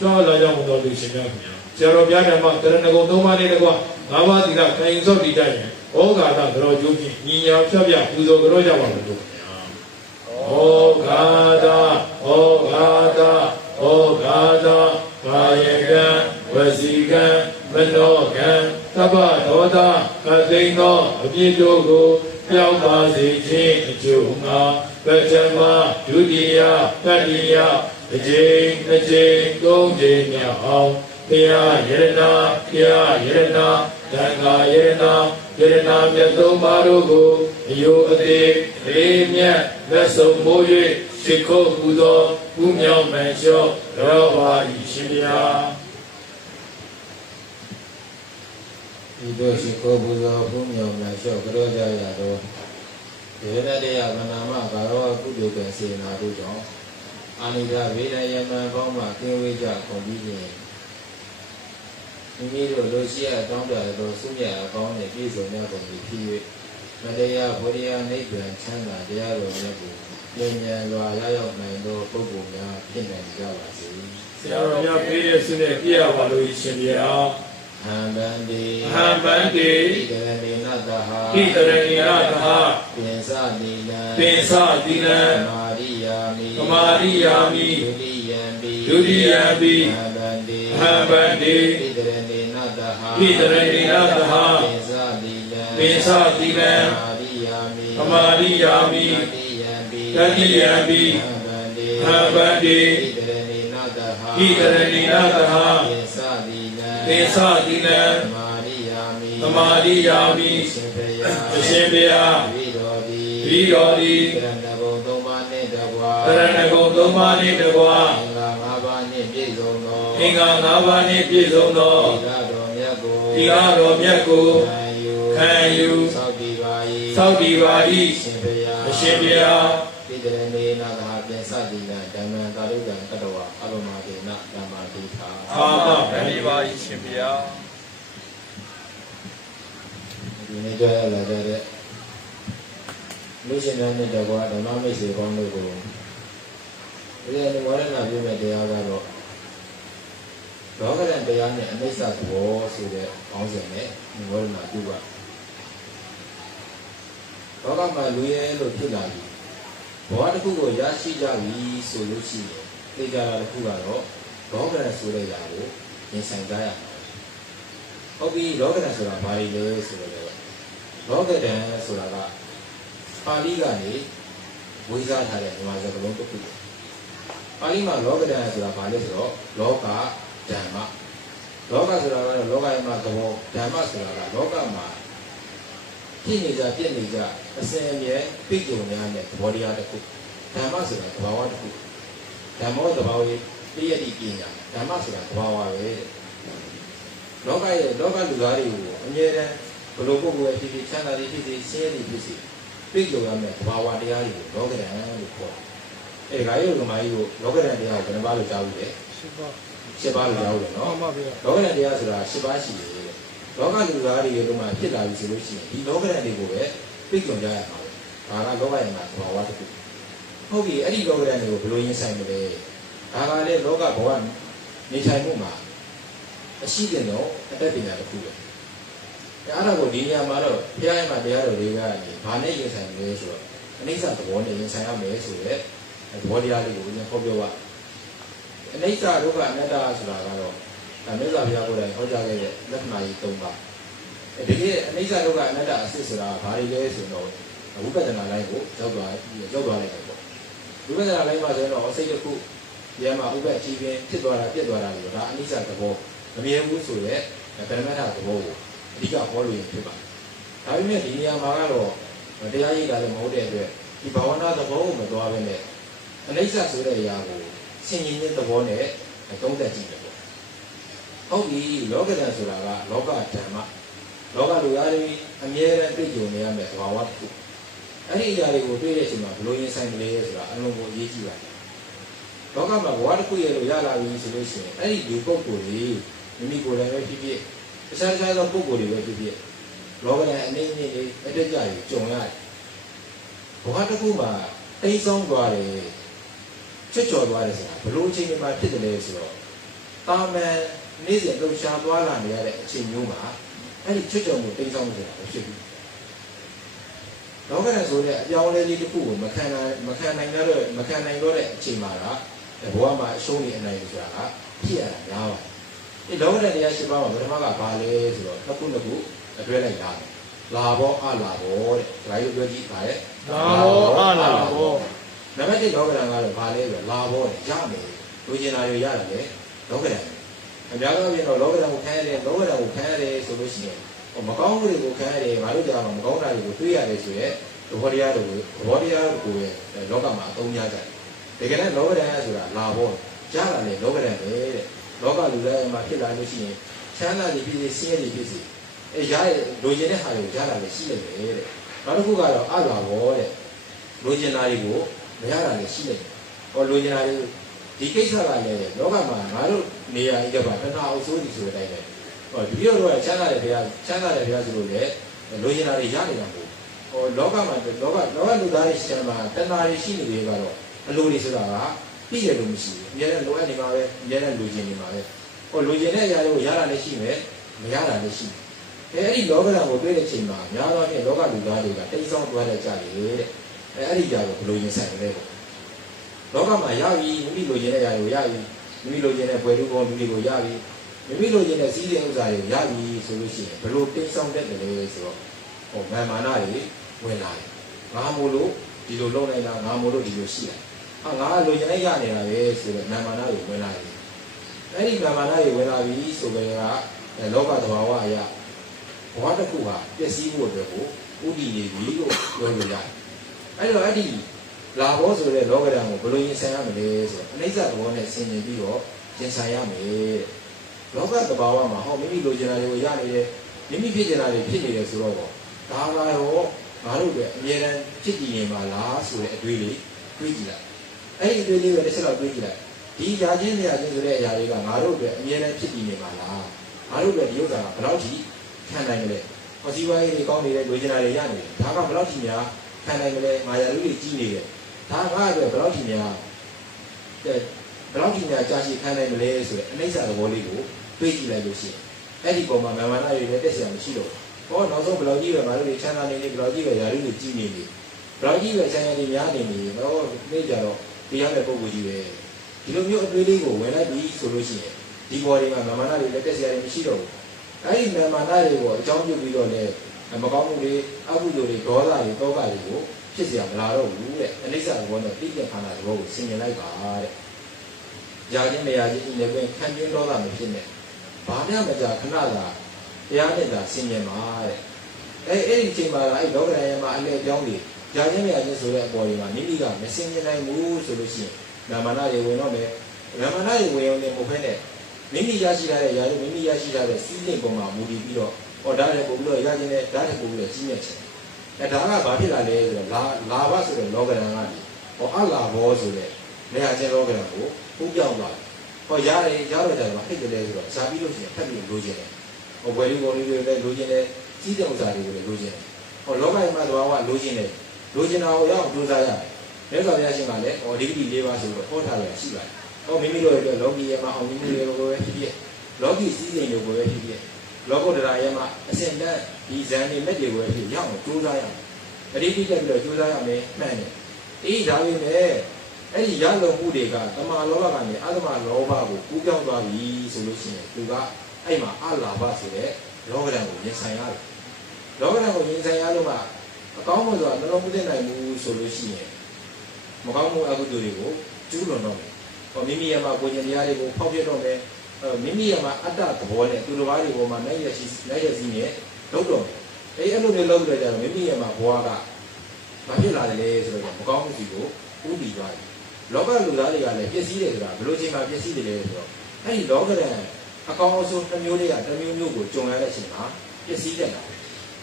ကြောက်လာကြောင်းတော်သူရှင်များခင်ဗျာဆရာတော်ဘုရားဓမ္မတရဏဂုံသုံးပါးနဲ့တကွာငါးပါးသီလခံယူစောင့်တည်ကြရင်ဩဃာတသရောကျိုးဖြင့်ညီညာဖြတ်ပြပူဇော်ကြောကြပါလို့ခင်ဗျာဩဃာတဩဃာတဩဃာတကာယကံဝစီကံမနောကံ သဗ္ဗဒေါသကသိန်းသောအပြစ်တို့ကိုပြောင်းပါစေခြင်းအကျိုးငါပထမဒုတိယတတိယအကျိန်အကျိန်သုံးချိန်မြောက်အောင်တရားယရနာတရားယရနာသံဃာယရနာယရနာမြတ်သုံးပါးတို့ကိုအယုအသေးလေးမြတ်လက်ဆုံးမိုး၍ရှိခိုးပူသောဥမြောင်မှန်လျှော့ရောပါဤရှင်ဗျာ ဤသို့ရှိခိုးပူဇော်ဘုမြောင်များလျှော့ကြောကြရသောဒေဝနာတရားဗနာမကာရောကုသိုလ်ကံစေနာတို့ကြောင့်အာနိဒဗေဒယမံပေါင်းမှကင်းဝေးကြကုန်ပြီးခြင်းမိမိတို့လိုရှိအပ်တောင်းတသောစုမြတ်အကောင်းနှင့်ပြည့်စုံကြကုန်ပြီဖြစ်၍မတရားဘုရားနိဗ္ဗာန်ချမ်းသာတရားတော်မြတ်ကိုဉာဏ်ဉာဏ်စွာရရောက်နိုင်သောပုဂ္ဂိုလ်များဖြစ်နိုင်ကြပါစေ။ဆရာတော်များပေးတဲ့ဆုနဲ့ပြည့်ရပါလို့ဤရှင်ဗျာဟံဗန္တိဟံဗန္တိဣတရဏေနတဟဣတရဏီယသဟပင်စနိလံပင် စသီလံမာရိယာမိကမာရိယာမိဒုတိယံပိဒုတိယံပိဟံဗန္တိဟံဗန္တိဣတရဏေနတဟဣတရဏီယသဟပင်စနိလံပင်စသီလံမာရိယာမိကမာရိယာမိဒုတိယံပိတတိယံပိဟံဗန္တိဟံဗန္တိဣတရဏေနတဟဣတရဏီယသဟပင်စနိလံပင်စသီလံမာရိယာမိကမာရိယာမိရှင်ဘုရားအရှင်ဘုရားဝိတော်ဒီဝိတော်ဒီကရဏဂုံသုံးပါးနှင့်တကွာတရဏဂုံသုံးပါးနှင့်တကွာအင်္ဂါ၅ပါးနှင့်ပြည့်စုံသောအင်္ဂါ၅ပါးနှင့်ပြည့်စုံသောသီလတော်မြတ်ကိုဒီကားတော်မြတ်ကိုခံယူခံယူသောက်တည်ပါ၏သောက်တည်ပါ၏ရှင်ဘုရားအရှင်ဘုရားဣတရဏေနာသာပြန်စသည်လံဓမ္မံကာရုကံကတဝအဘမဒေနဓမ္မတိသာအာမဗ န္ဒီပါ၏ရှင်ဗျာဒီနေ့ကြရလာတဲ့လူရှင်များနဲ့တကွာဓမ္မမိတ်ဆွေပေါင်းတို့ကိုဒီနေ့ဝရဏပြုမဲ့တရားကတော့လောကရန်တရားနဲ့အနိစ္စသဘောဆိုတဲ့အောင်းစဉ်နဲ့ဝရဏပြုပါလောကမှာလူရဲလို့ဖြစ်လာပြီဘဝတစ်ခုကိုရရှိကြပြီဆိုလို့ရှိရင်သိကြတာတစ်ခုကတော့လောကရန်ဆိုတဲ့ຢာကို ရင်ဆိုင်ကြရမှာဟုတ်ပြီလောကရန်ဆိုတာဘာတွေလဲဆိုတော့လောကဒံဆိုတာကပါဠိကနေဝိဇ္ဇာထားတဲ့မြန်မာစကားလုံးတစ်ခုပါဠိမှာလောကဒံဆိုတာဘာလဲဆိုတော့လောကဓမ္မလောကဆိုတာကတော့လောကရဲ့မှာသဘောဓမ္မဆိုတာကလောကမှာပြည့်နေကြပြည့်နေကြအစဉ်အမြဲပြည့်ကြုံများတဲ့သဘောတရားတစ်ခုဓမ္မဆိုတာသဘာဝတစ်ခုဓမ္မောသဘာဝရေး ပြည့်ရည်ပညာဓမ္မဆိုတာသဘာဝပဲတဲ့လောကရဲ့လောကလူသားတွေကိုအမြဲတမ်းဘယ်လိုပုဂ္ဂိုလ်ရဲ့ဖြစ်ဖြစ်ချမ်းသာတွေဖြစ်စေဆင်းရဲတွေဖြစ်စေပြည့်ကြုံရမယ့်သဘာဝတရားတွေကိုလောကဓာတ်လို့ခေါ်တယ်အဲဒါရုပ်ကမာကြီးကိုလောကဓာတ်တရားကိုဘယ်နှပါးလို့ကြားဘူးလဲရှိပါရှင်းပါလို့ကြားဘူးလေမှနော်န်ပါဗျာလောကဓာတ်တရားဆိုတာရှင်းပါရှိတယ်တဲ့လောကလူသားတွေရဲ့လုံးမှာဖြစ်လာပြီဆိုလို့ရှိရင်ဒီလောကဓာတ်တွေကိုပဲပြည့်ကြုံကြရမှာပဲဒါကလောကရဲ့မှာသဘာဝတစ်ခုဟုတ်ပြီအဲ့ဒီလောကဓာတ်တွေကိုဘယ်လိုရင်ဆိုင်မလဲ ဒါကလည်းလောကဘဝနေထိုင်မှုမှာအရှိတဲ့တော့အတတ်ပညာတစ်ခုပဲအဲ့ဒါကိုဒီနေရာမှာတော့ဘုရားရဲ့မှာတရားတော်တွေကဘာနဲ့ရင်ဆိုင်လဲဆိုတော့အနိစ္စသဘောနဲ့ရင်ဆိုင်ရမယ်ဆိုရဲသဘောတရားလေးကိုပြန်ဟောပြောပါအနိစ္စဒုက္ခအနတ္တဆိုတာကတော့အမြတ်စွာဘုရားကိုယ်တိုင်ဟောကြားခဲ့တဲ့လက္ခဏာကြီး၃ပါးတကယ်အနိစ္စဒုက္ခအနတ္တအစစ်ဆိုတာဘာတွေလဲဆိုတော့ဝိပဿနာလိုင်းကိုရောက်သွားရောက်သွားလိုက်တယ်ပေါ့ဝိပဿနာလိုင်းမှာဆိုတော့အစိတ်တစ်ခု ဒီမှာဥပ္ပအချင်းချင်းဖြစ်သွားတာပြက်သွားတာလို့ဒါအနိစ္စသဘောမမြင်ဘူးဆိုရဲပရမတ္ထသဘောကိုအဓိကဟောလို့ရဖြစ်ပါတယ်။ဒါပေမဲ့ဒီနေရာမှာကတော့တရားရည်တာလည်းမဟုတ်တဲ့အတွက်ဒီဘာဝနာသဘောကိုမသွားဘဲနဲ့အနိစ္စဆိုတဲ့အရာကိုဆင်ញင်ခြင်းသဘောနဲ့သုံးသပ်ကြည့်တယ်ပေါ့။ဟုတ်ပြီလောကဓာတ်ဆိုတာကလောကဓမ္မလောကလူသားတွေအမြဲတမ်းတွေ့ကြုံနေရမယ့်သဘာဝတစ်ခု။အဲ့ဒီအရာတွေကိုတွေ့တဲ့အချိန်မှာဘယ်လိုရင်ဆိုင်မလဲဆိုတာအလုံးကိုအရေးကြီးပါတယ်။ လောကမှာဘဝတစ်ခုရဲ့လို့ရလာပြီဆိုလို့ရှိရင်အဲ့ဒီဒီပုဂ္ဂိုလ်ကြီးမိမိကိုယ်တိုင်ပဲဖြစ်ဖြစ်တခြားတခြားသောပုံကိုယ်တွေပဲဖြစ်ဖြစ်လောကဓာတ်အနေနဲ့လေးအတက်ကြရကြုံရတယ်ဘဝတစ်ခုမှာတိတ်ဆုံးသွားတယ်ချွတ်ချော်သွားတယ်ဆိုတာဘလို့အချိန်မှဖြစ်တယ်လဲဆိုတော့တာမန်နေ့စဉ်လှုပ်ရှားသွားလာနေရတဲ့အချိန်မျိုးမှာအဲ့ဒီချွတ်ကြုံမှုတိတ်ဆောင်းနေတာမဖြစ်ဘူးလောကရန်ဆိုတဲ့အပြောင်းအလဲလေးတစ်ခုကိုမခံနိုင်မခံနိုင်တော့မခံနိုင်တော့တဲ့အချိန်မှာက ဘဝမှာအရှုံးနေအနိုင်ဆိုတာကဖြစ်ရတာများပါတယ်ဒီလောကရန်တရားရှိပါမှာပထမကဘာလဲဆိုတော့တစ်ခုတစ်ခုအတွဲလိုက်တာလာဘောအလာဘောတဲ့ဒါကြီးပြောကြည့်ပါရဲ့လာဘောအလာဘောနံပါတ်1လောကရန်ကတော့ဘာလဲဆိုတော့လာဘောတဲ့ရမယ်လူကျင်တာတွေရတယ်လေလောကရန်အများဆုံးပြင်တော့လောကရန်ကိုခံရတယ်လောကရန်ကိုခံရတယ်ဆိုလို့ရှိရင်ဟိုမကောင်းမှုတွေကိုခံရတယ်ငါတို့ကြာမှာမကောင်းတာတွေကိုတွေးရတယ်ဆိုရဲသဘောတရားတွေကိုသဘောတရားကိုပဲလောကမှာအသုံးများကြတယ် တကယ်တော့လောကရန်ဆိုတာလာဘောရတာလေလောကရန်ပဲတဲ့လောကလူတိုင်းမှာဖြစ်လာလို့ရှိရင်ချမ်းသာတွေဖြစ်စေဆင်းရဲတွေဖြစ်စေအဲရရဲ့လူကျင်တဲ့ဟာတွေကိုရတာလည်းရှိတယ်တဲ့နောက်တစ်ခုကတော့အလာဘောတဲ့လိုချင်တာတွေကိုမရတာလည်းရှိနေတယ်။ဟောလိုချင်တာတွေဒီကိစ္စကလည်းလောကမှာငါတို့နေရာကြီးကပါတဏှာအုပ်စိုးနေဆိုတဲ့အတိုင်းပဲ။ဟောဒီလိုတော့ချမ်းသာတဲ့ဘုရားချမ်းသာတဲ့ဘုရားဆိုလို့လေလိုချင်တာတွေရနေတာမဟုတ်ဘူး။ဟောလောကမှာလောကလောကလူသားတွေရှင်မှာတဏှာတွေရှိနေတယ်ကတော့ အလိုတွေဆိုတာကပြည့်ရလို့မရှိဘူး။အများနဲ့လိုအပ်နေမှာပဲအများနဲ့လိုချင်နေမှာပဲ။ဟောလိုချင်တဲ့အရာတွေကိုရတာလည်းရှိမယ်မရတာလည်းရှိတယ်။အဲအဲ့ဒီလောကဓာတ်ကိုတွေ့တဲ့ချိန်မှာများသောအားဖြင့်လောကလူသားတွေကတိတ်ဆောင်းသွားတတ်ကြတယ်တဲ့။အဲအဲ့ဒီຢာကိုဘယ်လိုရင်ဆိုင်လဲပေါ့လောကမှာရပြီမိမိလိုချင်တဲ့ຢာကိုရပြီမိမိလိုချင်တဲ့ဘွယ်လူကောင်လူတွေကိုရပြီမိမိလိုချင်တဲ့စီးတဲ့ဥစ္စာတွေကိုရပြီဆိုလို့ရှိရင်ဘယ်လိုတိတ်ဆောင်တတ်တယ်လဲဆိုတော့ဟောမာမာနတွေဝင်လာတယ်ငါမို့လို့ဒီလိုလုပ်နိုင်တာငါမို့လို့ဒီလိုရှိတာ ဟာငါလိုချင်တဲ့ရနေတာပဲဆိုတော့မာမာနတွေဝင်လာတယ်အဲ့ဒီမာမာနတွေဝင်လာပြီဆိုကြကလောကသဘာဝအရာဘဝတစ်ခုဟာပျက်စီးဖို့အတွက်ကိုဥတည်နေပြီလို့ပြောလို့ရတယ်အဲ့တော့အဲ့ဒီလာဘောဆိုတဲ့လောကဓာတ်ကိုဘယ်လိုရင်ဆိုင်ရမလဲဆိုတော့အနိစ္စသဘောနဲ့ဆင်ခြင်ပြီးတော့ရင်ဆိုင်ရမယ်တဲ့လောကသဘာဝမှာဟောမိမိလိုချင်တာတွေကိုရနေတယ်မိမိဖြစ်ချင်တာတွေဖြစ်နေတယ်ဆိုတော့ဒါကတော့ငါတို့ကအမြဲတမ်းဖြစ်ကြည်နေမှာလားဆိုတဲ့အတွေးလေးတွေးကြည့်လိုက် အဲ့ဒီအတွေးလေးပဲတစ်ချက်တော့တွေးကြည့်လိုက်ဒီຢာချင်းနေရာချင်းဆိုတဲ့အရာတွေကငါတို့အတွက်အမြဲတမ်းဖြစ်ကြည်နေမှာလားငါတို့အတွက်ဒီဥစ္စာကဘယ်တော့ထိခံနိုင်မလဲဟောစီးပွားရေးတွေကောင်းနေတဲ့လိုချင်တာတွေရနေတယ်ဒါကဘယ်တော့ထိများ ခံနိုင်မလဲမာယာလူတွေကြီးနေတယ်ဒါကအတွက်ဘယ်တော့ထိများတဲ့ဘယ်တော့ထိများကြာရှည်ခံနိုင်မလဲဆိုတဲ့အနိစ္စသဘောလေးကိုတွေးကြည့်လိုက်လို့ရှိရင်အဲ့ဒီပုံမှာမမနာတွေလည်းတက်เสียမရှိတော့ဘူးဟောနောက်ဆုံးဘယ်လောက်ကြီးပဲမာလူတွေချမ်းသာနေနေဘယ်လောက်ကြီးပဲယာလူတွေကြီးနေနေဘယ်လောက်ကြီးပဲချမ်းသာတွေများနေနေတော့နေ့ကြတော့ တရားတဲ့ပုံကိုယူတယ်ဒီလိုမျိုးအတွေးလေးကိုဝင်လိုက်ပြီဆိုလို့ရှိရင်ဒီဘော်ဒီမှာမမနာတွေလက်တက်စရာတွေမရှိတော့ဘူးအဲဒီမမနာတွေကိုအကြောင်းပြုပြီးတော့လည်းမကောင်းမှုတွေအကုသိုလ်တွေဒေါသတွေတောကတွေကိုဖြစ်စရာမလာတော့ဘူးတဲ့အနိစ္စသဘောနဲ့ပြည့်ပြခန္ဓာသဘောကိုဆင်ခြင်လိုက်ပါတဲ့ရာခြင်းမရာခြင်းဤလည်းပင်ခံကျင်းဒေါသမဖြစ်နဲ့ဘာမှမကြခဏသာတရားနဲ့သာဆင်ခြင်ပါတဲ့အဲအဲ့ဒီအချိန်မှာအဲ့လောကရန်မှာအလဲအကြောင်းတွေ ကြာချင်းမရချင်းဆိုတဲ့အပေါ်တွေမှာမိမိကမဆင်ញင်နိုင်ဘူးဆိုလို့ရှိရင်နာမနာတွေဝင်တော့မယ်။နာမနာတွေဝင်အောင်လည်းမဟုတ်ဘဲနဲ့မိမိရရှိထားတဲ့ຢာတွေမိမိရရှိထားတဲ့စီးစိမ်ပုံမှာမူတည်ပြီးတော့ဟောဒါလည်းပို့ပြီးတော့ရခြင်းနဲ့ဒါလည်းပို့ပြီးတော့ကြီးမြတ်ခြင်းအဲဒါကဘာဖြစ်လာလဲဆိုတော့လာလာဘဆိုတဲ့လောကရန်ကနေဟောအလာဘောဆိုတဲ့နေရာချင်းလောကရန်ကိုပူပြောင်းသွားတယ်ဟောရတယ်ရတော့ကြတယ်မှာဟိတ်တယ်လဲဆိုတော့ဇာပြီးလို့ရှိရင်ဖက်ပြီးလိုချင်တယ်ဟောဝယ်လေးကုန်လေးတွေလည်းလိုချင်တယ်ကြီးတဲ့ဥစ္စာတွေကိုလည်းလိုချင်တယ်ဟောလောကရန်မှာသဘာဝလိုချင်တယ် လိုချင်တာကိုရအောင်ကြိုးစားရတယ်မြတ်စွာဘုရားရှင်ကလည်းဟောဒီကိ၄ပါးဆိုတော့ဟောထားရရှိပါတယ်ဟောမိမိတို့ရဲ့လောကီရဲ့မှာအောင်မြင်မှုတွေကိုပဲဖြစ်ဖြစ်လောကီစည်းစိမ်တွေကိုပဲဖြစ်ဖြစ်လောကုတ္တရာရဲ့မှာအစင်တန်းဒီဇန်နေမဲ့တွေကိုဖြစ်ရအောင်ကြိုးစားရမယ်။အရိပိတက်ပြီးတော့ကြိုးစားရမယ်မှန်တယ်။အေးဒါပေမဲ့အဲ့ဒီရလုံမှုတွေကတမာလောဘကနေအတ္တမလောဘကိုကူးပြောင်းသွားပြီဆိုလို့ရှိရင်သူကအဲ့မှာအလာဘဆိုတဲ့လောကဓာတ်ကိုရင်ဆိုင်ရတယ်။လောကဓာတ်ကိုရင်ဆိုင်ရလို့မှ အကောင်းမှုဆိုတာနှလုံးမသွင်းနိုင်ဘူးဆိုလို့ရှိရင်မကောင်းမှုအကုသိုလ်တွေကိုကျူးလွန်တော့မယ်။ဟောမိမိရဲ့မှာကိုယ်ကျင်တရားတွေကိုဖောက်ပြတော့မယ်။အဲမိမိရဲ့မှာအတ္တသဘောနဲ့သူတစ်ပါးတွေပေါ်မှာနိုင်ရရှိနိုင်ရစီနဲ့လုပ်တော့တယ်အဲအဲ့လိုမျိုးလုပ်ကြကြတော့မိမိရဲ့မှာဘဝကမဖြစ်လာတယ်လေဆိုတော့မကောင်းမှုစီကိုဥတည်သွားတယ်လောကလူသားတွေကလည်းပျက်စီးတယ်ဆိုတာဘယ်လိုချိန်မှာပျက်စီးတယ်လဲဆိုတော့အဲ့ဒီလောကရန်အကောင်အဆိုးတစ်မျိုးတွေကတစ်မျိုးမျိုးကိုကြုံရတဲ့အချိန်မှာပျက်စီးတယ်လား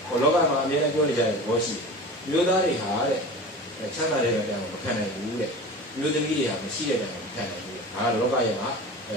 ဟိုလောကမှာအများနဲ့ပြောနေကြတဲ့ဘောရှိမျိုးသားတွေဟာတဲ့ချမ်းသာတဲ့တိုင်ကိုမခံနိုင်ဘူးတဲ့မျိုးသမီးတွေဟာမရှိတဲ့တိုင်ကိုမခံနိုင်ဘူးဒါကလောကရဲ့မှာ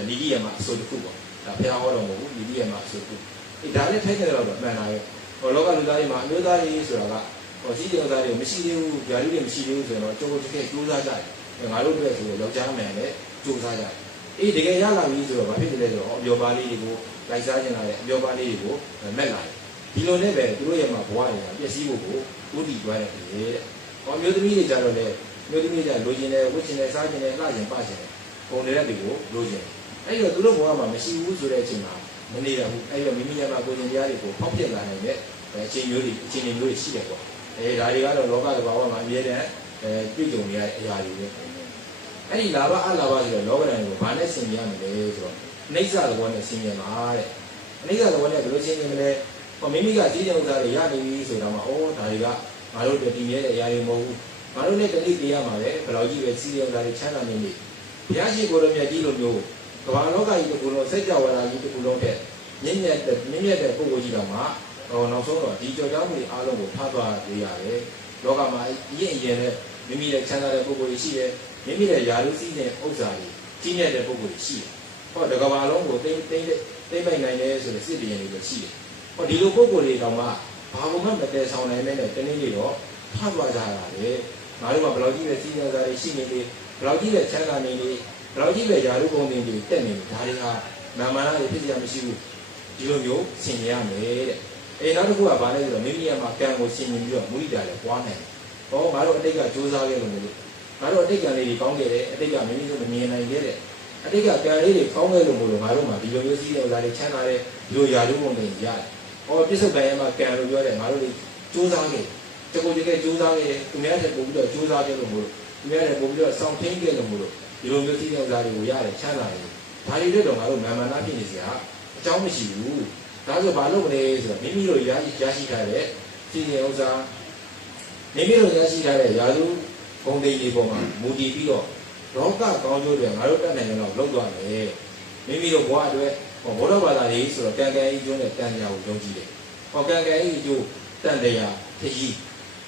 လီဒီယမှာအဆိုတစ်ခုပေါ့ဒါဘုရားဟောတော်မဟုတ်ဘူးလီဒီယမှာအဆိုတစ်ခုအဲဒါလည်းထိုက်တယ်တော့မှန်တာရဲ့ဟောလောကလူသားတွေမှာအမျိုးသားတွေဆိုတာကဟောစီးတဲ့သားတွေမရှိသေးဘူးဓာတ်တွေမရှိသေးဘူးဆိုတော့ကြိုးတကယ်ကြိုးစားကြတယ်ငါတို့တွေဆိုတော့ယောက်ျားမယ်လည်းကြိုးစားကြတယ်အေးတကယ်ရလာပြီဆိုတော့ဘာဖြစ်လဲဆိုတော့အပြောပါလေးတွေကိုလိုက်စားခြင်းလာတဲ့အပြောပါလေးတွေကိုမက်လာတယ် ဒီလိုနဲ့ပဲသူတို့ရဲ့မှာဘဝတွေကပျက်စီးဖို့ကိုဥတီသွားတယ်တဲ့ဟောမျိုးသမီးတွေကြတော့လေမျိုးသမီးတွေလိုချင်တယ်ဝတ်ချင်တယ်စားချင်တယ်လှချင်ပချင်တယ်ပုံနေတဲ့တွေကိုလိုချင်အဲ့တော့သူတို့ဘဝမှာမရှိဘူးဆိုတဲ့အချိန်မှာမနေရဘူးအဲ့တော့မိမိရဲ့မှာကိုယ်ကျင်တရားတွေကိုဖောက်ပြက်လာနိုင်တဲ့အချိန်မျိုးတွေအချိန်မျိုးတွေရှိတယ်ပေါ့အဲဒါတွေကတော့လောကသဘာဝမှာအမြဲတမ်းအဲပြည့်စုံနေရတဲ့အရာတွေပဲအဲ့ဒီလာဘအလာဘဆိုတော့လောကဓာတ်ကိုဘာနဲ့ဆင်ပြရမလဲဆိုတော့နှိစ္စသဘောနဲ့ဆင်ပြမှာတဲ့နှိစ္စသဘောနဲ့ဘယ်လိုဆင်ပြမလဲ ဟောမိမိကကြီးတဲ့ဥစ္စာတွေရနေပြီဆိုတော့မှအော်ဒါတွေကငါတို့တည်မြဲတဲ့အရာတွေမဟုတ်ဘူးငါတို့လည်းတတိပြရမှာပဲဘယ်လောက်ကြီးပဲစီးတဲ့ဥစ္စာတွေချမ်းသာနေနေဘုရားရှိခိုးတော်မြတ်ကြီးလိုမျိုးကမ္ဘာလောကကြီးတစ်ခုလုံးစိတ်ကြဝဠာကြီးတစ်ခုလုံးတဲ့မြင့်မြတ်တဲ့မြင့်မြတ်တဲ့ပုဂ္ဂိုလ်ကြီးတော်မှာဟောနောက်ဆုံးတော့ဒီကြော်ကြားမှုတွေအားလုံးကိုထားသွားရရတယ်လောကမှာရင့်ရင်လည်းမိမိရဲ့ချမ်းသာတဲ့ပုဂ္ဂိုလ်ကြီးရှိတယ်မိမိရဲ့ယာရုစည်းတဲ့ဥစ္စာတွေကြီးမြတ်တဲ့ပုဂ္ဂိုလ်ကြီးရှိတယ်ဟောတကဘာလုံးကိုတိမ့်တိမ့်တိမ့်ပိုင်နိုင်တယ်ဆိုတဲ့စစ်တည်ရင်တွေပဲရှိတယ် ဟောဒီလိုပုဂ္ဂိုလ်တွေတောင်မှဘာမှမမတည်ဆောင်နိုင်တဲ့တနေ့နေ့တော့ထားသွားကြရတယ်ငါတို့ကဘယ်လောက်ကြီးပဲစီးပွားစားတွေရှိနေလေဘယ်လောက်ကြီးပဲချမ်းသာနေလေဘယ်လောက်ကြီးပဲယာရုပုံတင်တွေတက်နေဒါတွေဟာနာမနာတွေဖြစ်ကြမရှိဘူးဒီလိုမျိုးဆင်ញရမယ်တဲ့အဲနောက်တစ်ခုကဘာလဲဆိုတော့မိမိရဲ့မှာကံကိုဆင်ញပြီးတော့မူရိတာလည်းပွားနိုင်တယ်ဟောငါတို့အတိတ်ကစူးစမ်းခဲ့လို့လို့ငါတို့အတိတ်ကံလေးတွေကောင်းခဲ့တယ်အတိတ်ကမိမိတို့မမြင်နိုင်ခဲ့တဲ့အတိတ်ကကံလေးတွေကောင်းခဲ့လို့မို့လို့ငါတို့မှာဒီလိုမျိုးစီးတဲ့ဥစ္စာတွေချမ်းသာတဲ့ဒီလိုယာရုပုံတွေရတယ် ဟောပြစ္ဆုတ်ကံရဲ့မှာကံလို့ပြောတယ်ငါတို့တွေစူးစမ်းခဲ့တကူတကယ်စူးစမ်းခဲ့တယ်သူများတဲ့ပုံပြီးတော့စူးစမ်းခဲ့လို့မို့လို့သူများတဲ့ပုံပြီးတော့စောင့်ထင်းခဲ့လို့မို့လို့ဒီလိုမျိုးစီးတဲ့ဥစ္စာတွေကိုရတယ်ချမ်းသာတယ်ဒါတွေတော့ငါတို့မာမနာဖြစ်နေစရာအကြောင်းမရှိဘူးဒါဆိုဘာလို့မလဲဆိုတော့မိမိတို့ရရှိရရှိထားတဲ့စီးတဲ့ဥစ္စာမိမိတို့ရရှိထားတဲ့ယာရုဂုံတိတ်တွေပေါ်မှာမူတည်ပြီးတော့လောကကောင်းကျိုးတွေငါတို့တတ်နိုင်တယ်တော့လုပ်သွားမယ်မိမိတို့ဘဝအတွက် ဟောဘောဓဘာသာကြီးဆိုတော့ကံကံကြီးကျိုးနဲ့တန်တရားကိုယုံကြည်တယ်ဟောကံကံကြီးကျိုးတန်တရားခကြီး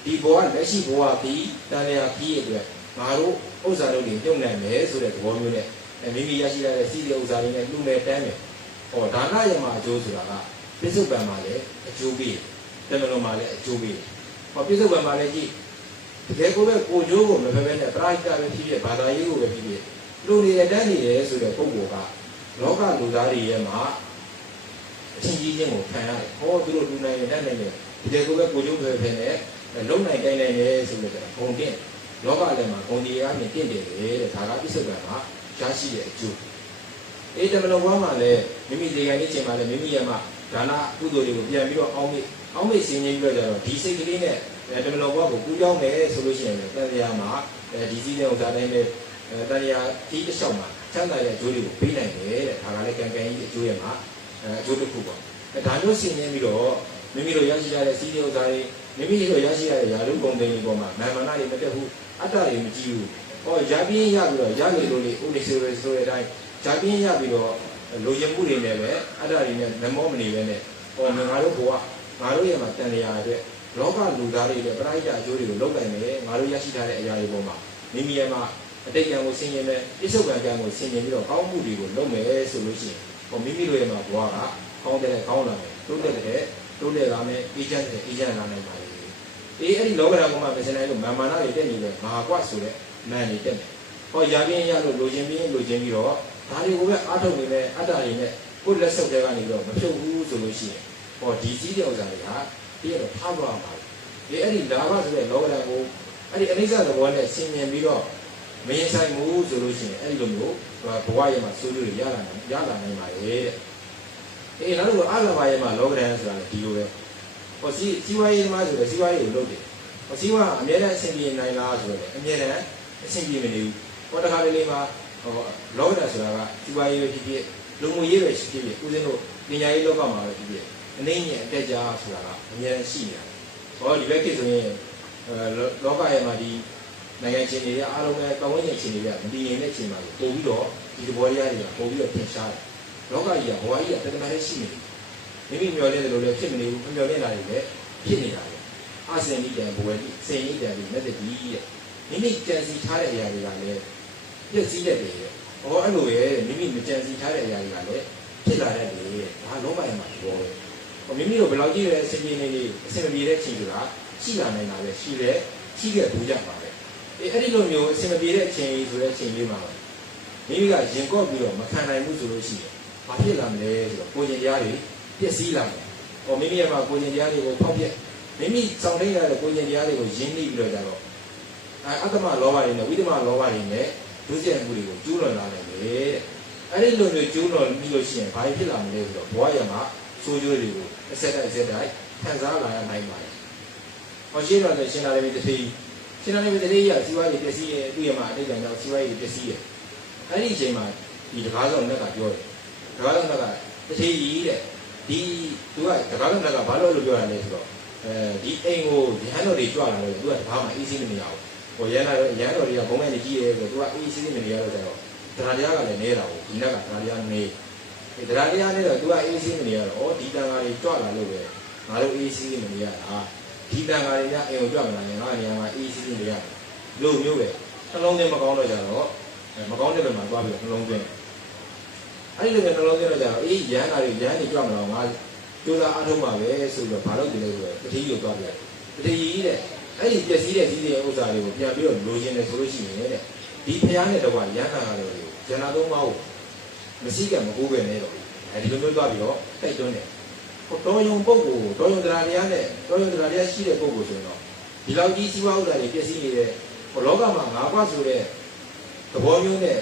ဒီဘဝလက်ရှိဘဝခကြီးတန်တရားခကြီးအတွက်ငါတို့ဥစ္စာတို့တွေပြုတ်နိုင်မယ်ဆိုတဲ့သဘောမျိုးနဲ့မိမိရရှိရတဲ့စီးတဲ့ဥစ္စာတွေနဲ့လူမဲ့တန်းမယ်ဟောဒါနယမအကျိုးဆိုတာကပြစ္ဆုတ်ပံမှာလည်းအကျိုးပေးတယ်တဏှာမှာလည်းအကျိုးပေးတယ်ဟောပြစ္ဆုတ်ပံမှာလည်းကြည့်တကယ်ကိုပဲကိုကျိုးကိုမဖက်ဖက်နဲ့ပရိသတ်ပဲဖြစ်ဖြစ်ဘာသာရေးကိုပဲဖြစ်ဖြစ်လူနေတန်းနေတယ်ဆိုတဲ့ပုံပေါ်က လောကလူသားတွေရဲ့မှာအချင်းကြီးချင်းကိုခံရတယ်ဟောသူတို့လူနိုင်တန်းနိုင်တယ်တကယ်ကိုပဲကိုကျိုးဖက်ဖက်နဲ့လုံနိုင်တိုင်းနိုင်တယ်ဆိုလို့ဆိုတာဂုံတင်လောကလည်းမှာဂုံဒီအားဖြင့်တင့်တယ်လေတဲ့ဒါကပြစ္ဆုတ်ပံမှာရရှိတဲ့အကျိုးအေးတမလုံးဘွားမှာလည်းမိမိဒီကနေ့ချိန်မှာလည်းမိမိရဲ့မှာဒါနကုသိုလ်တွေကိုပြန်ပြီးတော့အောင်းမိအောင်းမိစင်ကြီးပြီးတော့ကြတော့ဒီစိတ်ကလေးနဲ့တမလုံးဘွားကိုကူးကြောင်းတယ်ဆိုလို့ရှိရင်လည်းတန်တရားမှာဒီစည်းတဲ့ဥစ္စာတိုင်းပဲတန်တရားဒီတစ်လျှောက်မှာ ချမ်းသာတဲ့အကျိုးတွေကိုပေးနိုင်တယ်တဲ့ဒါကလည်းကံကံကြီးအကျိုးရဲ့မှာအကျိုးတစ်ခုပေါ့ဒါမျိုးစင်နေပြီးတော့မိမိတို့ရရှိရတဲ့စီးတဲ့ဥစ္စာတွေမိမိတို့ရရှိရတဲ့ယာရုကုန်တဲ့ဒီပေါ်မှာမာမနာတွေမတက်ဘူးအတ္တတွေမကြည့်ဘူးဟောရပြင်းရပြီးတော့ရနေလို့လေဥဒိစေရဆိုတဲ့အတိုင်းဇာပြင်းရပြီးတော့လိုချင်မှုတွေနဲ့ပဲအဲ့ဒါတွေနဲ့မမောမနေပဲနဲ့ဟောငါတို့ဘဝငါတို့ရဲ့မှာတန်လျာအတွက်လောကလူသားတွေရဲ့ပရိယအကျိုးတွေကိုလုပ်နိုင်မယ်ငါတို့ရရှိထားတဲ့အရာတွေပေါ်မှာမိမိရဲ့မှာ အတိတ်ကံကိုဆင်ခြင်မယ်ပြစ္ဆုတ်ကံကံကိုဆင်ခြင်ပြီးတော့ကောင်းမှုတွေကိုလုပ်မယ်ဆိုလို့ရှိရင်ဟောမိမိတို့ရဲ့မှာဘဝကကောင်းတဲ့ကောင်းလာမယ်တိုးတက်တဲ့တိုးတက်လာမယ်အေးချမ်းတဲ့အေးချမ်းလာနိုင်ပါလေအေးအဲ့ဒီလောကဓာတ်ပေါ်မှာမစင်နိုင်လို့မာမာနတွေတက်နေတယ်ငါကွဆိုတဲ့မန်တွေတက်တယ်ဟောရပြင်းရလို့လိုချင်ပြင်းလိုချင်ပြီးတော့ဒါတွေကိုပဲအားထုတ်နေမယ်အတ္တတွေနဲ့ကိုယ်လက်ဆုပ်တဲ့ကနေတော့မဖြုတ်ဘူးဆိုလို့ရှိရင်ဟောဒီကြီးတဲ့ဥစ္စာတွေကဒီကတော့ထားသွားမှာဒီအဲ့ဒီလာဘဆိုတဲ့လောကဓာတ်ကိုအဲ့ဒီအနိစ္စသဘောနဲ့ဆင်ញင်ပြီးတော့ မရင်ဆိုင်ဘူးဆိုလို့ရှိရင်အဲ့ဒီလိုမျိုးဘဝရဲ့မှာစိုးလို့ရလာနိုင်ရလာနိုင်ပါလေတဲ့အေးနောက်တစ်ခုအလဘာရဲ့မှာလောကဓာတ်ဆိုတာဒီလိုပဲဟောစီစီဝါရေးသမားဆိုတဲ့စီဝါရေးကိုလုပ်တယ်ဟောစီဝါအမြဲတမ်းအဆင်ပြေနိုင်လားဆိုတော့အမြဲတမ်းအဆင်ပြေမနေဘူးဟောတခါလေးလေးမှာဟောလောကဓာတ်ဆိုတာကစီဝါရေးပဲဖြစ်ဖြစ်လူမှုရေးပဲဖြစ်ဖြစ်ဦးဇင်းတို့ပညာရေးလောကမှာပဲဖြစ်ဖြစ်အနေနဲ့အတက်ကြဆိုတာကအမြဲတမ်းရှိနေတာဟောဒီဘက်ကိဆိုရင်အဲလောကရဲ့မှာဒီ နိုင်ငံချင်းတွေအားလုံးပဲပတ်ဝန်းကျင်ချင်းတွေကမတည်ငြိမ်တဲ့အချိန်မှာပို့ပြီးတော့ဒီသဘောတရားတွေကပို့ပြီးတော့ထင်ရှားတယ်လောကကြီးကဘဝကြီးကတက္ကနာလေးရှိနေတယ်မိမိမျှော်လင့်တယ်လို့လည်းဖြစ်မနေဘူးမမျှော်လင့်တာတွေလည်းဖြစ်နေတာပဲအစင်ဤတံဘဝကြီးစင်ဤတံဒီမဲ့တည်းရဲ့မိမိကြံစီထားတဲ့အရာတွေကလည်းပြည့်စည်တဲ့တယ်ရဲ့ဟောအဲ့လိုရဲ့မိမိမကြံစီထားတဲ့အရာတွေကလည်းဖြစ်လာတဲ့တယ်ရဲ့ဒါလောကရဲ့မှာပြောပဲဟောမိမိတို့ဘယ်လောက်ကြီးလဲအစင်ကြီးနေနေအစင်မပြေတဲ့ချိန်တွေကရှိလာနိုင်တာပဲရှိတယ်ရှိခဲ့ဘူးကြပါပဲ အေးအဲ့ဒီလိုမျိုးအစင်မပြေတဲ့အချိန်ဆိုတဲ့အချိန်လေးမှာမိမိကရင်ကော့ပြီးတော့မခံနိုင်ဘူးဆိုလို့ရှိရင်ဘာဖြစ်လာမလဲဆိုတော့ကိုယ်ကျင်တရားတွေပျက်စီးလာတယ်။ဟောမိမိရဲ့မှာကိုယ်ကျင်တရားတွေကိုဖောက်ပြက်မိမိစောင့်ထိန်ရတဲ့ကိုယ်ကျင်တရားတွေကိုရင်းနှီးပြီးတော့ကြတော့အဲအတ္တမလောဘတွေနဲ့ဝိတ္တမလောဘတွေနဲ့ဒုစရိုက်မှုတွေကိုကျူးလွန်လာနိုင်တယ်တဲ့။အဲဒီလိုမျိုးကျူးလွန်ပြီးလို့ရှိရင်ဘာဖြစ်လာမလဲဆိုတော့ဘဝရမှာဆိုးကျိုးတွေကိုအဆက်တိုက်အဆက်တိုက်ခံစားလာရနိုင်ပါတယ်။ဟောရှိတော့လည်းရှင်လာတယ်တတိရှ င်လာတယ်တတိရစီဝါးကြီးပျက်စီးရဲ့သူ့ရဲ့မှာအတိတ်ကံကြောင့်စီဝါးကြီးပျက်စီးရဲ့အဲ့ဒီအချိန်မှာဒီတကားဆောင်လက်ကပြောတယ်တကားဆောင်လက်ကတတိကြီးတဲ့ဒီသူကတကားဆောင်လက်ကဘာလို့လို့ပြောရလဲဆိုတော့အဲဒီအိမ်ကိုရဟန်းတော်တွေကြွလာလို့သူကတကားမှအေးစီးမနေရဘူးဟိုရဟန်းတော်ရဟန်းတော်တွေကဘုံမဲ့ကြီးရဲဆိုသူကအေးစီးမနေရတော့ကျတော့တရားတရားကလည်းနေတာကိုဒီနောက်ကတရားတရားနေဒီတရားတရားနေတော့သူကအေးစီးမနေရတော့ဩဒီတန်ဃာတွေကြွလာလို့ပဲငါတို့အေးစီးမနေရတာ ဒီတန်ဃာတွေကအိမ်ကိုကြွမလာရင်ငါနေရာမှာအေးစီးနေရလို့မျိုးပဲနှလုံးသွင်းမကောင်းတော့ကြတော့မကောင်းတဲ့ဘက်မှာသွားပြီးနှလုံးသွင်းအဲ့ဒီလိုမျိုးနှလုံးသွင်းတော့ကြတော့အေးရဟန်းတာတွေရဟန်းတွေကြွမလာငါကျိုးစားအားထုတ်ပါပဲဆိုတော့ဘာလို့ဒီလဲဆိုတော့တတိယကိုသွားပြတယ်တတိယတဲ့အဲ့ဒီပျက်စီးတဲ့စီးတဲ့ဥစ္စာတွေကိုပြန်ပြီးတော့လိုချင်တယ်ဆိုလို့ရှိရင်တဲ့ဒီဖျားနဲ့တော့ရဟန်းတာတော်တွေကိုဇဏသုံးပါးကိုမရှိကမကိုးပဲနဲ့တော့အဲဒီလိုမျိုးသွားပြီးတော့တိုက်တွန်းတယ်ဟို တော်ယုံပုဂ္ဂိုလ်တော်ယုံတရားတရားနဲ့တော်ယုံတရားတရားရှိတဲ့ပုဂ္ဂိုလ်ဆိုရင်တော့ဒီလောက်ကြီးစီးပွားဥစ္စာတွေပျက်စီးနေတဲ့ဟိုလောကမှာငါးပါးဆိုတဲ့သဘောမျိုးနဲ့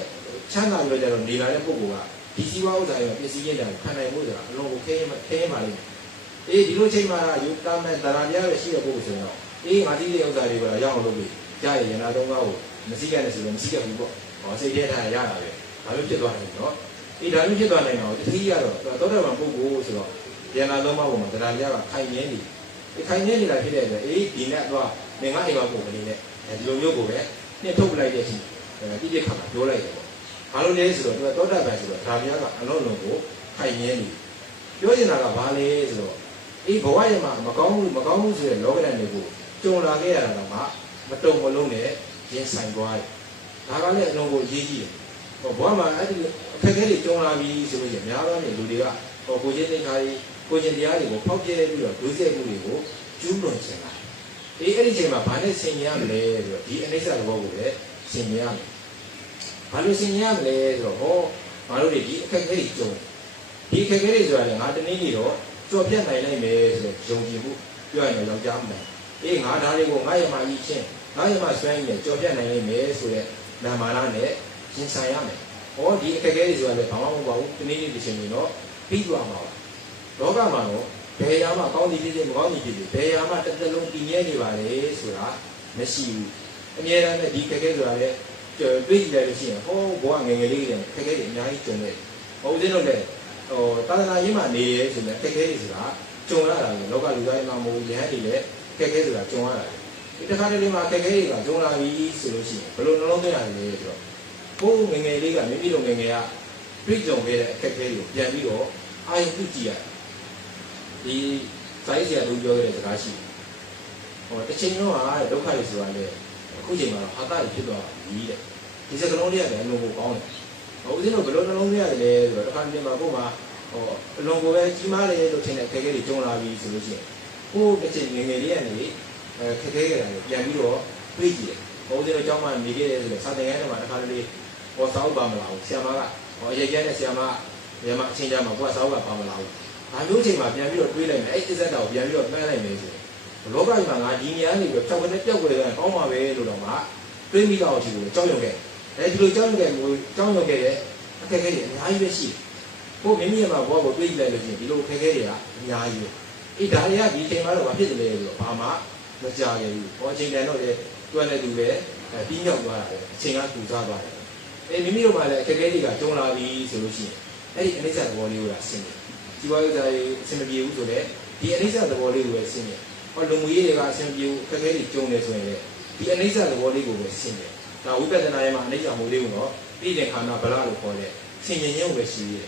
ချမ်းသာပြီးတော့ကြတော့နေလာတဲ့ပုဂ္ဂိုလ်ကဒီစီးပွားဥစ္စာတွေပျက်စီးနေတာခံနိုင်မှုဆိုတာအလုံးကိုခဲရင်ခဲရင်ပါလိမ့်မယ်အေးဒီလိုချိန်မှာယူတာမဲ့တရားတရားပဲရှိတဲ့ပုဂ္ဂိုလ်ဆိုရင်တော့အေးငါတိတဲ့ဥစ္စာတွေကရအောင်လုပ်ပြီးကြားရရင်နာသုံးပါးကိုမရှိခဲ့တဲ့ဆိုတော့မရှိခဲ့ဘူးပေါ့ဟောစိတ်ထဲထားရတာပဲဒါမျိုးဖြစ်သွားတယ်နော်အေးဒါမျိုးဖြစ်သွားနိုင်တော့တတိယတော့သောတာပန်ပုဂ္ဂိုလ်ဆိုတော့ ဉာဏ်သုံးပါးပေါ်မှာတရားတရားကခိုင်မြဲနေဒီခိုင်မြဲနေတာဖြစ်တဲ့အတွက်အေးဒီနဲ့တော့ငင်္ဂအိမ်ပါပုံအနေနဲ့ဒီလိုမျိုးကိုပဲနှစ်ထုတ်လိုက်တဲ့အချိန်ပြည့်ပြည့်ခါမှာပြောလိုက်တယ်ပေါ့ဘာလို့လဲဆိုတော့သူကသောတာပန်ဆိုတော့ဒါများကအလုံးလုံးကိုခိုင်မြဲနေပြောနေတာကဘာလဲဆိုတော့အေးဘဝရဲ့မှာမကောင်းဘူးမကောင်းဘူးဆိုတဲ့လောကဓာတ်တွေကိုကြုံလာခဲ့ရတာကမှမတုံမလုံးနဲ့ရင်ဆိုင်သွားတယ်ဒါကလည်းအလုံးကိုရေးကြည့်တယ်ဟောဘဝမှာအဲ့ဒီအခက်အခဲတွေကြုံလာပြီဆိုလို့ရှိရင်များသောနေလူတွေကဟောကိုချင်းသင်္ခါရီ ကိုချင်းတရားတွေကိုဖောက်ပြဲပြီးတော့ဒုစရိုက်မှုတွေကိုကျူးလွန်ခြင်းလာအေးအဲ့ဒီချိန်မှာဘာနဲ့ဆင်ញရမလဲဆိုတော့ဒီအနိစ္စသဘောကိုလည်းဆင်ញရမယ်ဘာလို့ဆင်ញရမလဲဆိုတော့ဟောငါတို့တွေဒီအခက်အခဲတွေကြုံဒီအခက်အခဲတွေဆိုတာလည်းငါတနေ့နေ့တော့ကြော်ပြတ်နိုင်နိုင်မယ်ဆိုတော့ယုံကြည်မှုပြောရရင်တော့ကြားမယ်အေးငါဒါတွေကိုငါရမကြီးချင်းငါရမဆွဲရင်ကြော်ပြတ်နိုင်နိုင်မယ်ဆိုတဲ့နာမာနနဲ့ရင်ဆိုင်ရမယ်ဟောဒီအခက်အခဲတွေဆိုတာလည်းဘာမှမဟုတ်ပါဘူးတနေ့နေ့တစ်ချိန်နေတော့ပြီးသွားမှာပါ လောကမှာတော့ဘယ်ရာမှကောင်းသည်ဖြစ်ဖြစ်မကောင်းသည်ဖြစ်ဖြစ်ဘယ်ရာမှတစ်သက်လုံးတည်မြဲနေပါလေဆိုတာမရှိဘူးအမြဲတမ်းဒီခက်ခဲဆိုတာလည်းတွေးကြည့်လိုက်လို့ရှိရင်ဟောဘဝငယ်ငယ်လေးတွေခက်ခဲတွေအများကြီးကြုံနေဟောဦးဇင်းတို့လည်းဟိုသာသနာရေးမှာနေရဲဆိုရင်ခက်ခဲတွေဆိုတာကြုံရတာလေလောကလူသားတွေမှာမဟုတ်ရဟန်းတွေလည်းခက်ခဲဆိုတာကြုံရတာဒီတစ်ခါတလေမှာခက်ခဲတွေကကြုံလာပြီဆိုလို့ရှိရင်ဘယ်လိုနှလုံးသွင်းရလဲဆိုတော့ဘိုးငယ်ငယ်လေးကမိမိတို့ငယ်ငယ်ကတွေ့ကြုံခဲ့တဲ့အခက်အခဲတွေကိုပြန်ပြီးတော့အာရုံပြုကြည့်ရတယ် ဒီစိုင်းဆရာတို့ပြောခဲ့တဲ့စကားရှိတယ်ဟောတစ်ချိန်လုံးကဒုက္ခတွေဆိုတာလေအခုချိန်မှာဟာတာဖြစ်သွားပြီတဲ့ဒီစကလုံးလေးကလည်းအလုံးကိုကောင်းတယ်ဟောဦးဇင်းတို့ဘယ်လိုနှလုံးသွင်းရလဲဆိုတော့တစ်ခါတလေမှာကိုယ်မှာဟောအလုံးကိုပဲကြီးမားတယ်လို့ထင်တဲ့အခက်အခဲတွေကြုံလာပြီဆိုလို့ရှိရင်ကိုယ်တစ်ချိန်ငယ်ငယ်လေးကနေအဲခက်ခဲကြတာကိုပြန်ပြီးတော့တွေးကြည့်တယ်ဟောဦးဇင်းတို့ကျောင်းမှာနေခဲ့တယ်ဆိုတော့စာသင်ခန်းထဲမှာတစ်ခါတလေဟောစာအုပ်ပါမလားဆရာမကဟောအရေးကြီးတဲ့ဆရာမမြန်မာအချင်းချင်းမှာကိုယ်ကစာအုပ်ကပါမလား။ ဒါမျိုးချိန်မှာပြန်ပြီးတော့တွေးလိုက်မယ်အဲ့ဒီစက်တော်ကိုပြန်ပြီးတော့မှန်းလိုက်မယ်ဆိုရင်လောကကြီးမှာငါဒီနေရာနေပြီးတော့ဖြောက်ကနေပြောက်ွယ်တယ်ကောင်းပါပဲလို့တော့မှတွေးမိတော့အချိန်ကိုကြောက်ရွံ့ခဲ့။အဲဒီလိုကြောက်ရွံ့ခဲ့မျိုးကြောက်ရွံ့ခဲ့တဲ့အခက်အခဲတွေအများကြီးပဲရှိတယ်။ကိုမိမိရဲ့မှာဘောကိုတွေးကြည့်လိုက်လို့ရှိရင်ဒီလိုအခက်အခဲတွေကအများကြီးပဲ။အေးဒါတွေကဒီချိန်မှာတော့မဖြစ်တယ်လေဆိုတော့ဘာမှမကြခဲ့ဘူး။ဟောအချိန်တန်တော့လေတွက်နေသူပဲပြီးမြောက်သွားတာပဲအချိန်ကကူစားသွားတယ်။အေးမိမိတို့မှလည်းအခက်အခဲတွေကကြုံလာပြီဆိုလို့ရှိရင်အဲ့ဒီအနိစ္စသဘောလေးကိုလာဆင်းတယ် ဒီဘာလို့ဒါရေအဆင်မပြေဘူးဆိုတော့ဒီအနိစ္စသဘောလေးကိုပဲရှင်းတယ်ဟောလုံငွေတွေကအဆင်မပြေဘူးခက်ခဲတွေကြုံနေဆိုရင်လေဒီအနိစ္စသဘောလေးကိုပဲရှင်းတယ်ဒါဝိပဿနာရဲ့မှာအနိစ္စမိုးလေးကိုတော့ပြည်တဲ့ခန္ဓာဗလာလို့ခေါ်တဲ့ရှင်ဉဏ်ရုပ်ပဲရှိသေးတယ်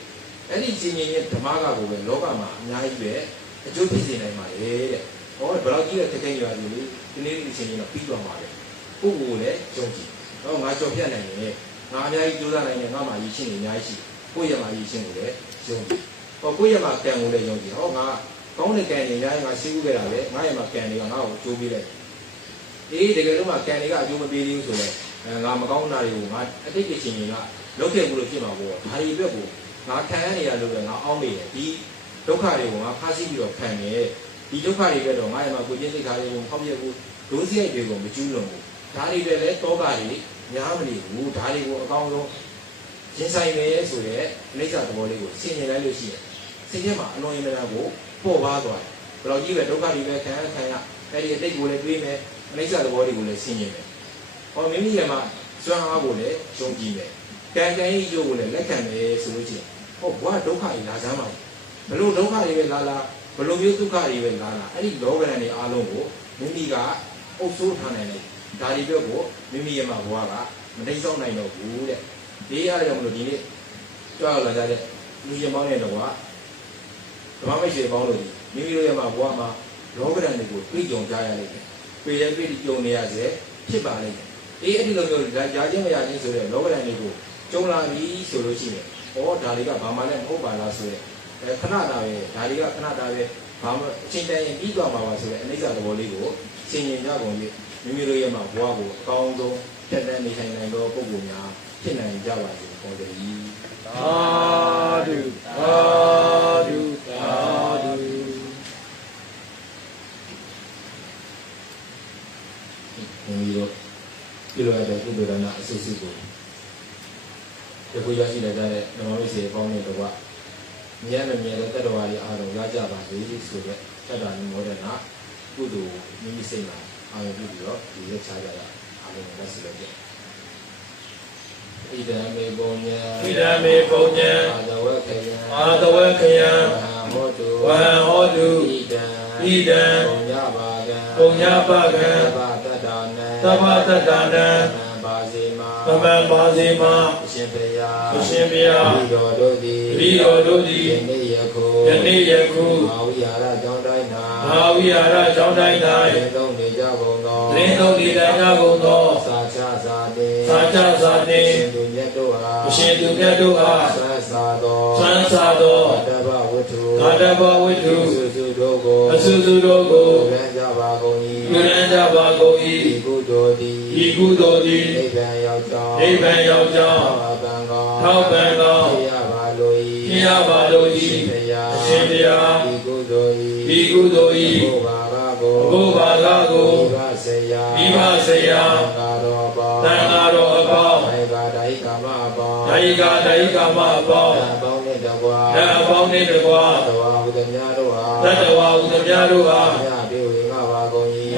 အဲ့ဒီရှင်ဉဏ်ရဲ့ဓမ္မကကိုပဲလောကမှာအများကြီးပဲအကျိုးဖြစ်စေနိုင်ပါလေတဲ့ဟောဘယ်လောက်ကြီးတဲ့တကယ်ရွာကြီးလေးဒီနေ့ဒီရှင်ဉဏ်တော့ပြီးသွားပါပဲကိုယ့်ကိုယ်လည်းကြုံကြည့်တော့ငါကြော်ပြတ်နိုင်တယ်ငါအများကြီးကြိုးစားနိုင်တယ်ငါမှရည်ရှင်ဉဏ်အများကြီးရှိကိုယ့်ရမှာရည်ရှင်ကိုလည်းကြုံကြည့် ဟောကိုယ့်ရမှာကံကိုလည်းယုံကြည်။ဟောငါကောင်းတဲ့ကံတွေများရင်ငါရှိခုခဲ့တာလေငါရမှာကံတွေကငါ့ကိုကြိုးပေးလိုက်။အေးတကယ်လို့မှကံတွေကအကျိုးမပေးသေးဘူးဆိုတော့အဲငါမကောင်းတာတွေကိုငါအတိတ်ကချင်းရင်ကလုပ်ခဲ့ဘူးလို့ဖြစ်မှာပေါ့ဒါတွေအတွက်ကိုငါခံရနေရလို့ပဲငါအောင်းနေတယ်ဒီဒုက္ခတွေကိုငါဖားဆီးပြီးတော့ခံနေဒီဒုက္ခတွေပဲတော့ငါရမှာကိုကျင်းစိတ်ထားတွေကိုဖောက်ပြဘူးဒုစရိုက်တွေကိုမကျူးလွန်ဘူးဒါတွေလည်းတောကတွေများမနေဘူးဒါတွေကိုအကောင်းဆုံးရင်ဆိုင်မယ်ဆိုတဲ့အိဋ္ဌသဘောလေးကိုဆင်ញင်လိုက်လို့ရှိရင် စိတ်ထဲမှာအလွန်ရင်မနာကိုပေါ်ပါသွားတယ်ဘယ်တော့ကြီးပဲဒုက္ခတွေပဲခံရခံရအဲ့ဒီအတိတ်ကိုလည်းတွေးမယ်အိဋ္ဌသဘောတွေကိုလည်းဆင်ញင်မယ်ဟောမိမိရဲ့မှာစွမ်းအားကိုလည်းယုံကြည်မယ်ကံကံဤကျိုးကိုလည်းလက်ခံမယ်ဆိုလို့ရှိရင်ဟောဘဝဒုက္ခကြီးလာစမ်းပါဘလို့ဒုက္ခတွေပဲလာလာဘလို့မျိုးဒုက္ခတွေပဲလာလာအဲ့ဒီလောကရန်တွေအားလုံးကိုမိမိကအုပ်စိုးထားနိုင်တယ်ဒါတွေအတွက်ကိုမိမိရဲ့မှာဘဝကမတိတ်ဆောက်နိုင်တော့ဘူးတဲ့ဒီအားကြောင့်မလို့ဒီနေ့ကြွားလာကြတဲ့လူရှင်ပေါင်းတဲ့တော့က ဓမ္မမိတ်ဆွေပေါင်းလို့ဒီမိမိတို့ရဲ့မှာဘဝမှာလောကရန်တွေကိုတွေ့ကြုံကြရလိမ့်မယ်ပြေရပြေကြုံနေရစေဖြစ်ပါလိမ့်မယ်အေးအဲ့ဒီလိုမျိုးကြာချင်းမရချင်းဆိုတဲ့လောကရန်တွေကိုကြုံလာပြီဆိုလို့ရှိရင်ဩဒါတွေကဘာမှလည်းမဟုတ်ပါလားဆိုတဲ့အဲခဏတာပဲဒါတွေကခဏတာပဲဘာမှအချိန်တန်ရင်ပြီးသွားမှာပါဆိုတဲ့အနိစ္စသဘောလေးကိုဆင်ញင်ကြကုန်ပြီမိမိတို့ရဲ့မှာဘဝကိုအကောင်းဆုံးတက်တဲ့နေထိုင်နိုင်သောပုဂ္ဂိုလ်များဖြစ်နိုင်ကြပါစေခေါ်တယ်သာဓုသာဓုသာဓု မိမိတို့ပြုလို့ရတဲ့ကုသိုလ်ဒါနအစစ်စစ်ကိုဒီကို ရရှိလာကြတဲ့ဓမ္မမိတ်ဆွေပေါင်းတွေတော့မြဲမမြဲတဲ့တတ္တဝါတွေအားလုံးရကြပါစေဆိုတဲ့တတ္တဝါမောဒနာကုသိုလ်မိမိစိတ်မှာအာရုံပြုပြီးတော့ဒီရက်ချကြရအားလုံးကိုလက်စီလိုက်ကြဣဒံမေပုံညာဣဒံမေပုံညံအာသဝခယံအာတဝခယံဝဟဟောတုဝဟံဟောတုဣဒံဣဒံပုံညပါကံပုံညပကံသဗ္ဗတတ္တနံသဗ္ဗတတ္တနံ သမံပါစေမာသမံပါစေမအရှင်ဘုရားအရှင်ဘုရားဤတော်တို့သည်ဤတော်တို့သည်ယနေ့ယခုယနေ့ယခုမာဝိဟာရကျောင်းတိုင်း၌မဟာဝိဟာရကျောင်းတိုင်းသ၌င်သုံးနေကြကုန်သောလင်းသုံးဒီတိုင်းကြကုန်သောစာချစာတေစာချစာတေရှင်သူမြတ်တို့ဟာအရှင်သူမြတ်တို့အားသံသာသောသံသာသောတဗ္ဗဝတ္ထုကာတဘဝိတုစုစုတို့ကိုအစုစုတို့ကိုရန်ကြပါကုန်၏ပြုရန်ကြပါကုန် ဤ၏ကုသိုလ်သည်ဤကုသိုလ်သည်နိဗ္ဗာန်ရောက်ကြောင်းနိဗ္ဗာန်ရောက်ကြောင်းထောက်ပံကောင်းထောက်ပံ့သောဖြစ်ရပါလို၏ဖြစ်ရပါလို၏ဘုရားအရှင်ဘုရားဤကုသိုလ်ဤကုသိုလ်ဘု၏ဘာကကိုဘုဘာကကိုဘုဆရာမိဘဆရာသံဃာတော်ပေါင်းတန်ဃာတော်အပေါင်းဒိကာဒိကာမအပေါင်းဒိဋ္ဌိကာဒိဋ္ဌိကာမအပေါင်းတန်ပေါင်းနဲ့တကွာဓာအပေါင်းနှင့်တကွာသဝဟုတမြတို့ဟာတတ္တဝါဥဒမြတို့အားမြတ်ပြေဝေငါပါကုန်၏အ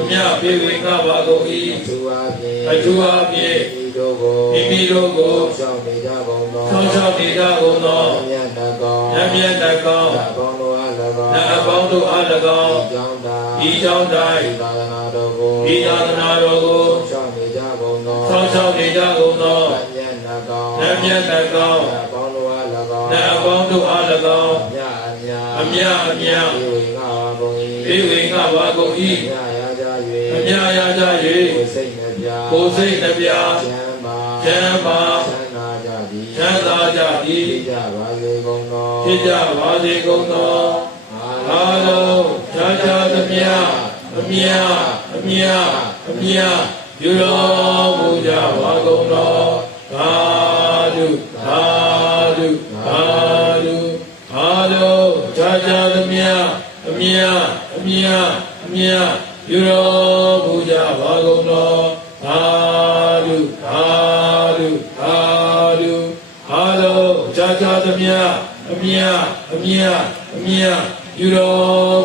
မြပြေဝေငှပါကုန်အ၏ထူးအားဖြင့်အထူးအားဖြင့်ဤတို့ကိုမိမိတို့ကိုရှောင်းနေကြကုန်သောဆောင်းချောက်နေကြကုန်သောမြတ်တကောင်းမြတ်မြတ်တကောင်းသဘောင်းတို့အား၎င်းနတ်အပေါင်းတို့အား၎င်းဤကြောင့်သာဤကြောင့်တိုင်ဤသာသနာတော်ကိုဤသာသနာတော်ကိုရှောင်းနေကြကုန်သောဆောင်းချောက်နေကြကုန်သောမြတ်တကောင်းမြတ်မြတ်တကောင်းသဘောင်းတို့အား၎င်းနတ်အပေါင်းတို့အား၎င်းမြတ်အမြတ်အမြတ်အမြတ်ပြေဝေငါပါကုန်၏ပြေဝေငှပါကုန် မြ၏တ်ရကြ၍အမြတ်ရကြကိုယ်၍စိတ်နှပြကိုယ်စိတ်နှပြချမ်းပါချမ်းပါချမ်းသာကြသည်ချမ်းသာကြသည်ဖြစ်ကြပါစေကုန်သောဖြစ်ကြပါစေကုန်သောအားလုံးခြားခြားသမျှအမြအမြအမြပြုတော်မူကြပါကုန်တော်သာဓုသာဓုသာဓုအားလုံးခြားခြားသမျှအမြအမြအမြပြုတော် သမျှအမြအမြအမြပြုတော်မူကြပါကုန်